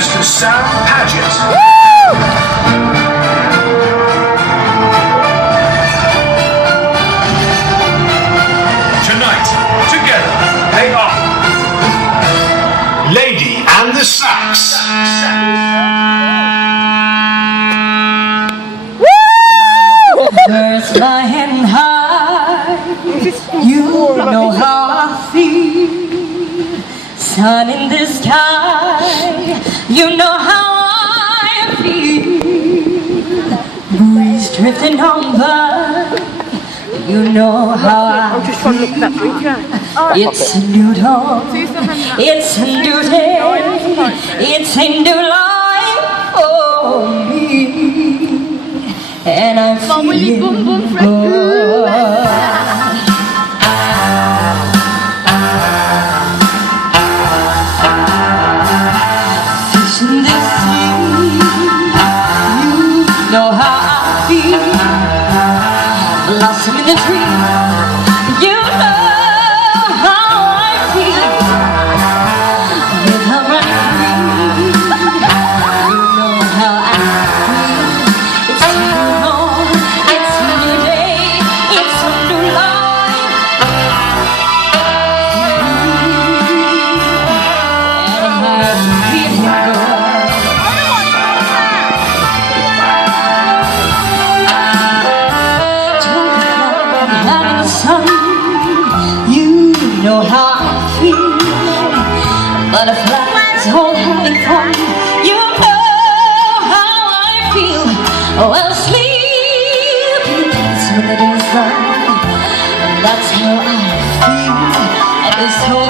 Mr. Sam Paget. Tonight, together, they are Lady and the Sax. Birds flying high, you know how I feel. Sun in the sky, you know how I feel. Breeze drifting on by, you know how I feel. It's a new dawn, it's a new day, it's a new life for me. And I'm feeling good. Fish in the sea, you know how I feel. Blossom in the tree, you know how I feel. River running free, you know how I feel. It's a new dawn, it's a new day, it's a new life. And I'm feeling good. Out in the sun, you know how I feel. Butterflies all having fun, you know how I feel. Well, sleep in peace when the day's done. That's how I feel. And this whole